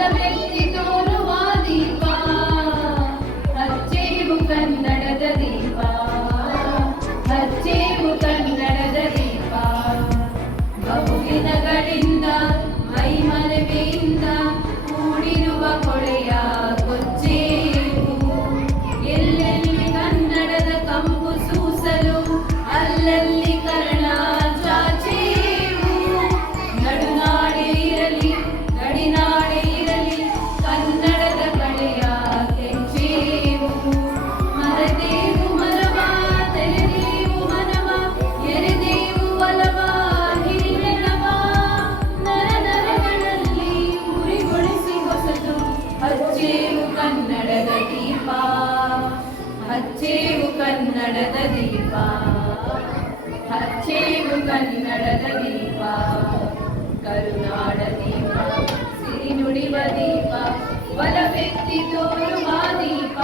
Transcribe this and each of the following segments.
ಬಲವೆತ್ತಿ ತೋರುವ ದೀಪ ಹಚ್ಚೇವು ಕನ್ನಡದ ದೀಪ ಹಚ್ಚೇವು ಕನ್ನಡದ ದೀಪ ಬಹುದಿನಗಳಿಂದ ಮೈಮರೆಯಿಂದ ಕೂಡಿರುವ ಕೊಳೆಯ ಕೊಚ್ಚೇವು ಎಲ್ಲೆಲ್ಲಿ ಕನ್ನಡದ ಕಂಪು ಸೂಸಲು ಅಲ್ಲಲ್ಲಿ ಕರ್ಣ ಚಾಚೇವು ನಡುನಾಡೆ ಇರಲಿ ಗಡಿನಾಡೆ ಇರಲಿ ಕನ್ನಡದ ಕಳೆಯ ಕೆಚ್ಚೇವು ಮರೆದೇವು ಮರವ ತೆರೆದೇವು ಮನವ ಎರೆದೇವು ಒಲವ ಹಿರಿಮೆನವ ನರ ನರಗಳಲ್ಲಿ ಉರಿಗೊಳಿಸಿ ಹೊಸದು ಹಚ್ಚೇವು ಕನ್ನಡದ ದೀಪ ಹಚ್ಚೇವು ಕನ್ನಡದ ದೀಪ ಹಚ್ಚೇವು ಕನ್ನಡದ ದೀಪ ಕರುನಾಡ ದೀಪ ಸಿರಿ ನುಡಿವ ದೀಪ ಬಲವೆತ್ತಿ ತೋರುವ ದೀಪ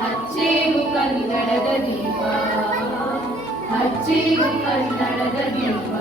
ಹಚ್ಚೇವು ಕನ್ನಡದ ದೀಪ ಹಚ್ಚೇವು ಕನ್ನಡದ ದೀಪ